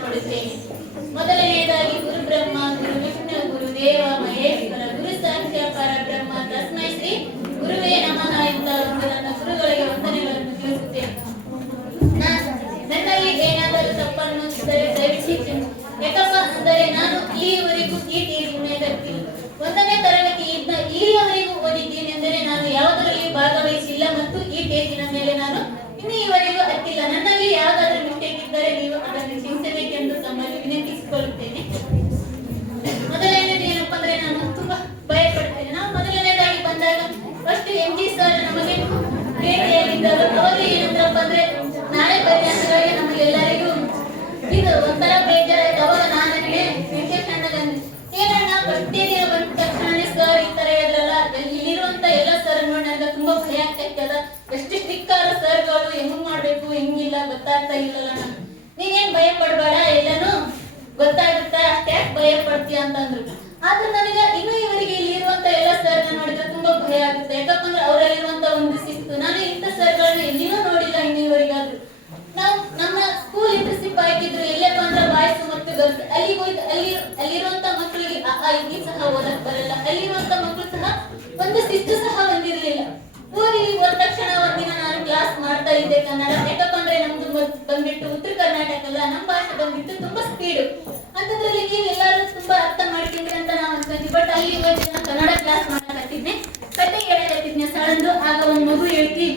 ತಿಳಿಸಿಕೊಡುತ್ತೇನೆ. ಮೊದಲನೆಯದಾಗಿ ಗುರು ಬ್ರಹ್ಮ ಗುರು ವಿಷ್ಣು ಗುರು ದೇವ ಮಹೇಶ್ವರ ಗುರು ಸಾಕ್ಷಾತ್ ಪರಬ್ರಹ್ಮ ತಸ್ಮೈ ಶ್ರೀ ಗುರುವೇ ನಮಃ ಎಂಬ ನನ್ನ ಗುರುಗಳಿಗೆ ವಂದನೆಗಳನ್ನು ತಿಳಿಸುತ್ತೇನೆ. ನನ್ನಲ್ಲಿ ಏನಾದರೂ ತಪ್ಪನ್ನು ಇದ್ದರೆ ದಯವಿಟ್ಟು ಯಾಕಪ್ಪ ಅಂದರೆ ನಾನು ಇಲ್ಲಿಯವರೆಗೂ ಈ ತೀರ್ಪು ಒಂದನೇ ತರಗತಿ ಇಲ್ಲಿಯವರೆಗೂ ಓದಿದ್ದೀನಿ ಅಂದರೆ ನಾನು ಯಾವುದರಲ್ಲಿ ಭಾಗವಹಿಸಿಲ್ಲ ಮತ್ತು ಈ ಟೇಜಿನ ಮೇಲೆ ನಾನು ಇನ್ನೀವರೆಗೂ ಹತ್ತಿಲ್ಲ. ನನ್ನಲ್ಲಿ ಯಾವುದಾದ್ರೂ ಮಿಸ್ಟೇಕ್ ಇದ್ದರೆ ನೀವು ಅದನ್ನು ಕ್ಷಮಿಸಬೇಕೆಂದು ತಮ್ಮಲ್ಲಿ ವಿನಂತಿಸಿಕೊಳ್ಳುತ್ತೇನೆ. ಮೊದಲನೇದು ಏನಪ್ಪಾ ಅಂದ್ರೆ ನಾನು ತುಂಬಾ ಭಯ ಪಡ್ತೇನೆ. ನಾವು ಮೊದಲನೇದಾಗಿ ಬಂದಾಗ ಫಸ್ಟ್ MG ಸರ್ ನಮಗೆ ಭೇಟಿಯಾಗಿದ್ದರು. ಅವರು ಏನಂದ್ರಪ್ಪ ಅಂದ್ರೆ ನಾಳೆ ಪರ್ಯಂತವಾಗಿ ನಮಗೆಲ್ಲರಿಗೂ ಇದು ಒಂಥರ ಬೇಜಾರಾಯ್ತು. ಅವಾಗ ನನಗೆ ಏನಣ್ಣ ಪ್ರತಿ ದಿನ ಬಂದ ತಕ್ಷಣ ಸರ್ ಈ ತರ ಇದ್ರಲ್ಲ, ಇಲ್ಲಿರುವಂತ ಎಲ್ಲ ಸರ್ ನೋಡಿ ನನಗೆ ತುಂಬಾ ಭಯ ಆಗ್ತದ. ಎಷ್ಟು ಸ್ಟ್ರಿಕ್ಟ್ ಆದ ಸರ್ಗಳು ಹೆಂಗ್ ಮಾಡ್ಬೇಕು ಹೆಂಗಿಲ್ಲ ಗೊತ್ತಾಗ್ತಾ ಇಲ್ಲಲ್ಲ. ನೀನೇನ್ ಭಯ ಪಡ್ಬೇಡ, ಎಲ್ಲಾನು ಗೊತ್ತಾಗುತ್ತಾ, ಅಷ್ಟೇ ಭಯ ಪಡ್ತೀಯ ಅಂತಂದ್ರು. ಆದ್ರೆ ನನಗೆ ಇನ್ನೂ ಇವರಿಗೆ ಇಲ್ಲಿ ಇರುವಂತ ಎಲ್ಲ ಸರ್ ನೋಡಿದ್ರೆ ತುಂಬಾ ಭಯ ಆಗುತ್ತೆ. ಯಾಕಂದ್ರೆ ಅವರಲ್ಲಿರುವಂತ ಒಂದು ಶಿಸ್ತು ನಾನು ಇಂಥ ಸರ್ಗಳನ್ನ ಎಲ್ಲಿನೂ ನೋಡಿಲ್ಲ ಇನ್ನೂವರೆಗಾದ್ರು. ನಾವು ನಮ್ಮ ಸ್ಕೂಲ್ ಇಂಟರ್ನ್ಶಿಪ್ ಹಾಕಿದ್ರು ಎಲ್ಲಪ್ಪ ಅಂದ್ರೆ ಬಾಯ್ಸ್ ಮತ್ತು ಗರ್ಲ್ಸ್ ಅಲ್ಲಿರುವಂತ ಮಕ್ಕಳಿಗೆ ಇಲ್ಲಿ ಸಹ ಓದಕ್ ಬರಲ್ಲ. ಅಲ್ಲಿರುವಂತ ಮಕ್ಕಳು ಸಹ ಒಂದು ಶಿಸ್ತು ಸಹ ಹೊಂದಿರಲಿಲ್ಲ. ಊರಿಗೆ ಹೋದ ತಕ್ಷಣ ಒಂದಿನ ನಾನು ಕ್ಲಾಸ್ ಮಾಡ್ತಾ ಇದ್ದೆ ಕನ್ನಡ. ಯಾಕಂದ್ರೆ ನಮ್ದು ಬಂದ್ಬಿಟ್ಟು ಉತ್ತರ ಕರ್ನಾಟಕ ಅಲ್ಲ, ನಮ್ಮ ಭಾಷೆ ಬಂದ್ಬಿಟ್ಟು ತುಂಬಾ ಸ್ಪೀಡ್ ಅಂತದ್ರಲ್ಲಿ ನೀವು ಎಲ್ಲರೂ ತುಂಬಾ ಅರ್ಥ ಮಾಡ್ತಿದ್ರಿ ಅಂತ ನಾವು ಅನ್ಕೊಂತೀವಿ. ಬಟ್ ಅಲ್ಲಿ ನಾನು ಕನ್ನಡ ಕ್ಲಾಸ್ ಮಾಡಕತ್ತಿದ್ನೆ, ಕತೆ ಹೇಳಕತ್ತಿದ್ನೆ ಸಳಂದು. ಆಗ ಒಂದ್ ಮಗು ಹೇಳ್ತಿ